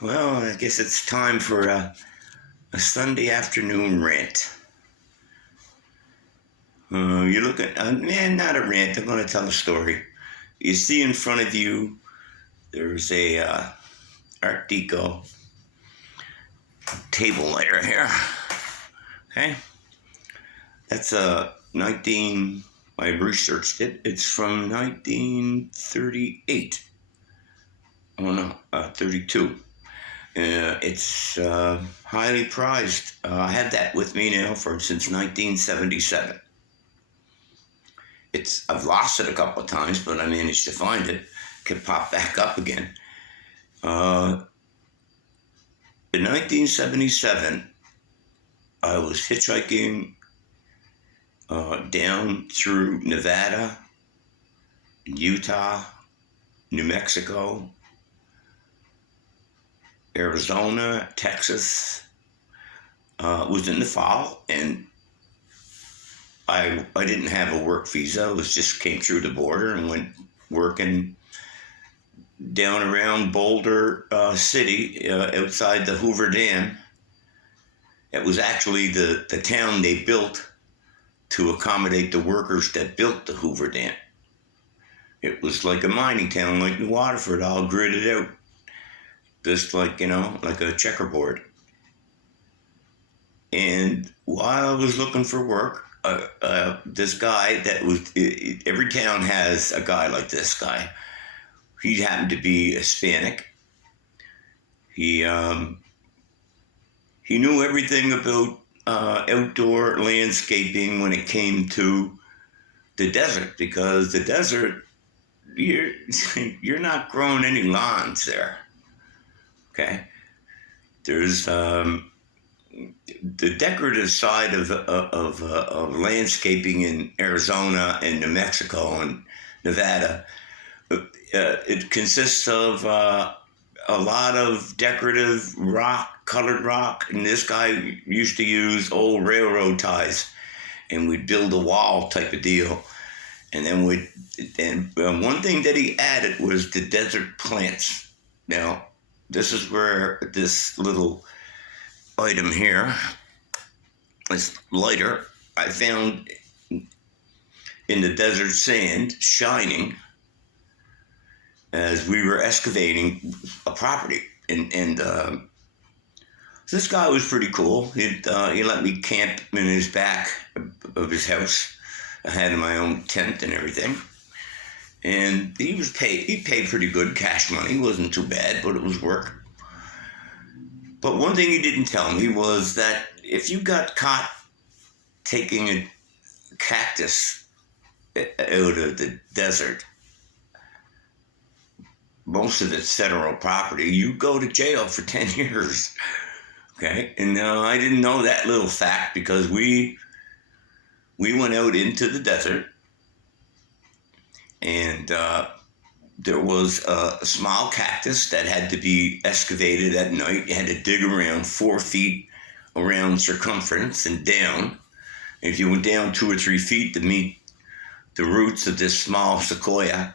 Well, I guess it's time for a Sunday afternoon rant. You look at, man, not a rant. I'm going to tell a story. You see in front of you, there's a Art Deco table lighter here. Okay, that's a 19. I researched it. It's from 1938. Oh no, 32. It's highly prized. I had that with me now since 1977. I've lost it a couple of times, but I managed to find it. Could pop back up again. In 1977, I was hitchhiking down through Nevada, Utah, New Mexico, Arizona, Texas. It was in the fall, and I didn't have a work visa. I just came through the border and went working down around Boulder City, outside the Hoover Dam. It was actually the town they built to accommodate the workers that built the Hoover Dam. It was like a mining town, like New Waterford, all gridded out, just like a checkerboard. And while I was looking for work, this guy every town has a guy like this guy. He happened to be Hispanic. He knew everything about outdoor landscaping when it came to the desert, because the desert, you're not growing any lawns there. Okay, there's the decorative side of landscaping in Arizona and New Mexico and Nevada. It consists of a lot of decorative colored rock, and this guy used to use old railroad ties, and we'd build a wall type of deal. And then one thing that he added was the desert plants. Now, this is where this little item here, this lighter, I found in the desert sand, shining, as we were excavating a property. And this guy was pretty cool. He let me camp in his back of his house. I had my own tent and everything. And he paid pretty good cash money. It wasn't too bad, but it was work. But one thing he didn't tell me was that if you got caught taking a cactus out of the desert, most of it's federal property, you go to jail for 10 years. Okay? And I didn't know that little fact, because we went out into the desert, and there was a small cactus that had to be excavated at night. You had to dig around 4 feet around circumference and down. And if you went down 2 or 3 feet to meet the roots of this small sequoia,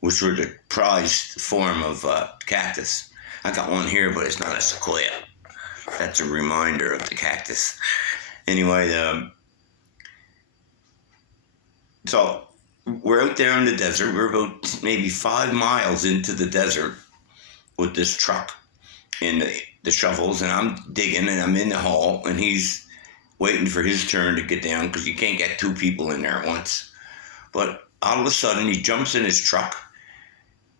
which were the prized form of cactus. I got one here, but it's not a sequoia. That's a reminder of the cactus. Anyway, so we're out there in the desert. We're about maybe 5 miles into the desert with this truck and the shovels, and I'm digging, and I'm in the hole, and he's waiting for his turn to get down, because you can't get 2 people in there at once. But all of a sudden, he jumps in his truck,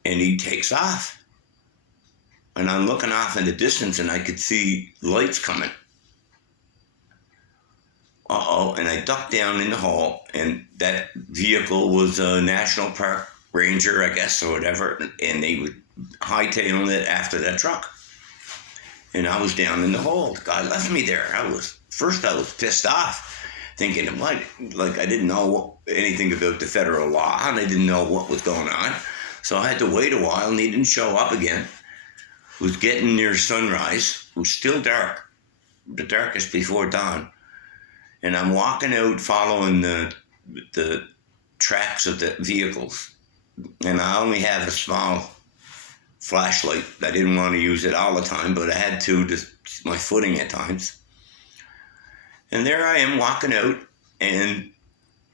and he takes off. And I'm looking off in the distance, and I could see lights coming. And I ducked down in the hole, and that vehicle was a National Park Ranger, I guess, or whatever, and they were hightailing it after that truck. And I was down in the hole. The guy left me there. I was pissed off, thinking, what? Like, I didn't know anything about the federal law, and I didn't know what was going on. So I had to wait a while, and he didn't show up again. It was getting near sunrise. It was still dark, the darkest before dawn. And I'm walking out following the tracks of the vehicles. And I only have a small flashlight. I didn't want to use it all the time, but I had to my footing at times. And there I am walking out, and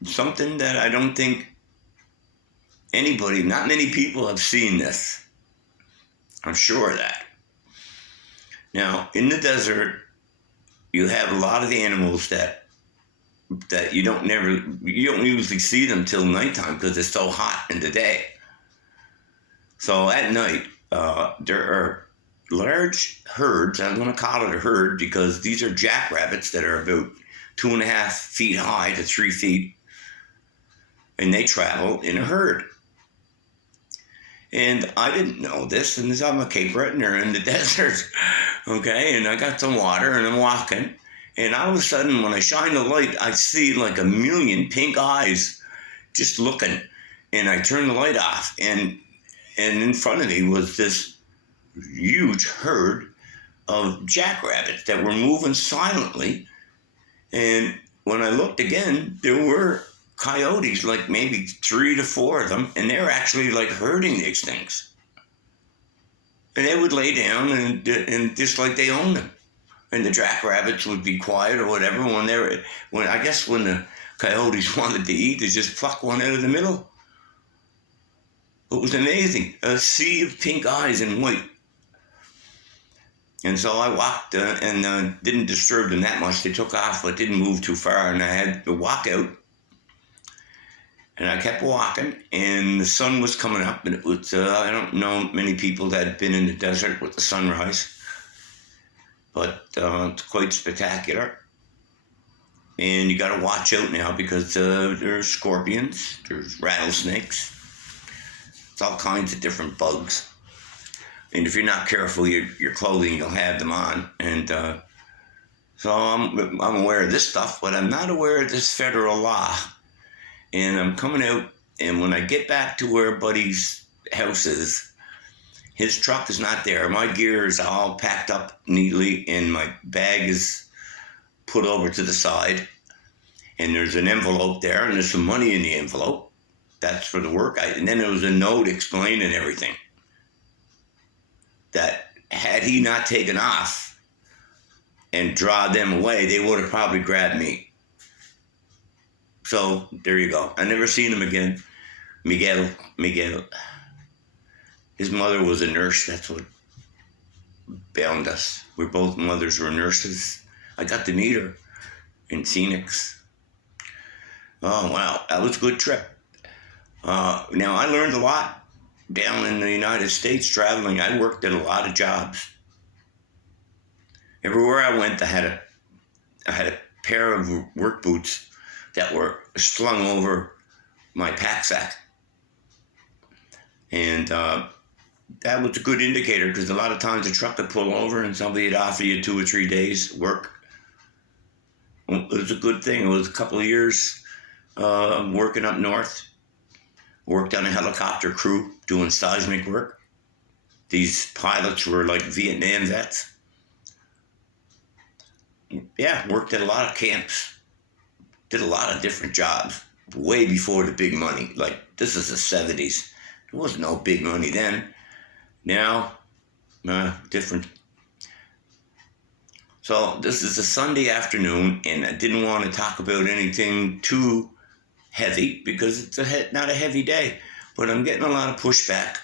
something that I don't think not many people have seen this. I'm sure of that. Now, in the desert, you have a lot of the animals that you don't usually see them till nighttime because it's so hot in the day. So at night, there are large herds. I'm going to call it a herd because these are jackrabbits that are about 2.5 feet high to 3 feet, and they travel in a herd. And I didn't know this, and I'm a Cape Bretoner in the desert, okay? And I got some water, and I'm walking, and all of a sudden, when I shine the light, I see like a million pink eyes just looking, and I turn the light off, and in front of me was this huge herd of jackrabbits that were moving silently. And when I looked again, there were coyotes, like maybe 3 to 4 of them, and they're actually like herding these things. And they would lay down and just like they own them. And the jackrabbits would be quiet or whatever when the coyotes wanted to eat, they just pluck one out of the middle. It was amazing, a sea of pink eyes and white. And so I walked and didn't disturb them that much. They took off, but didn't move too far, and I had to walk out. And I kept walking, and the sun was coming up, and it was, I don't know many people that had been in the desert with the sunrise, but it's quite spectacular. And you got to watch out now because there's scorpions, there's rattlesnakes, it's all kinds of different bugs. And if you're not careful, your clothing, you'll have them on. And so I'm aware of this stuff, but I'm not aware of this federal law. And I'm coming out, and when I get back to where Buddy's house is, his truck is not there. My gear is all packed up neatly, and my bag is put over to the side. And there's an envelope there, and there's some money in the envelope. That's for the work. And then there was a note explaining everything. That had he not taken off and drawn them away, they would have probably grabbed me. So there you go. I never seen him again. Miguel. His mother was a nurse. That's what bound us. Both mothers were nurses. I got to meet her in Phoenix. Oh, wow. That was a good trip. Now, I learned a lot down in the United States traveling. I worked at a lot of jobs. Everywhere I went, I had a pair of work boots that were slung over my pack sack. And that was a good indicator because a lot of times the truck would pull over and somebody would offer you 2 or 3 days work. It was a good thing. It was a couple of years working up north. Worked on a helicopter crew doing seismic work. These pilots were like Vietnam vets. Yeah, worked at a lot of camps. Did a lot of different jobs. Way before the big money. Like, this is the 70s. There was no big money then. Now, different. So this is a Sunday afternoon, and I didn't want to talk about anything too heavy because it's not a heavy day, but I'm getting a lot of pushback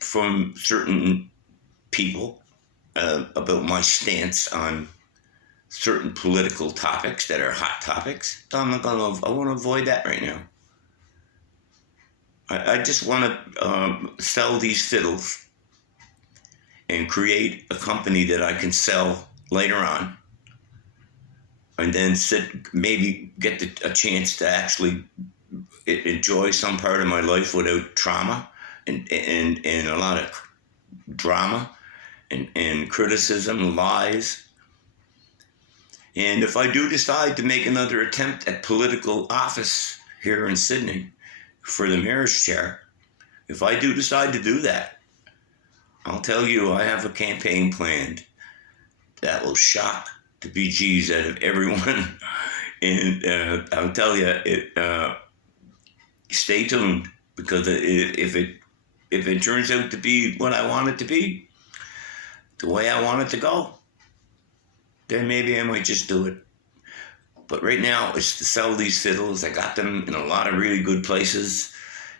from certain people about my stance on certain political topics that are hot topics. So I want to avoid that right now. I just want to sell these fiddles and create a company that I can sell later on. And then maybe get a chance to actually enjoy some part of my life without trauma and a lot of drama and criticism, lies. And if I do decide to make another attempt at political office here in Sydney for the mayor's chair, if I do decide to do that, I'll tell you I have a campaign planned that will shock the BGs out of everyone. And I'll tell you, stay tuned, because if it if it turns out to be what I want it to be, the way I want it to go, then maybe I might just do it. But right now, it's to sell these fiddles. I got them in a lot of really good places.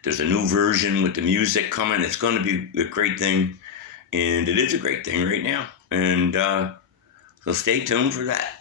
There's a new version with the music coming. It's going to be a great thing. And it is a great thing right now. And so stay tuned for that.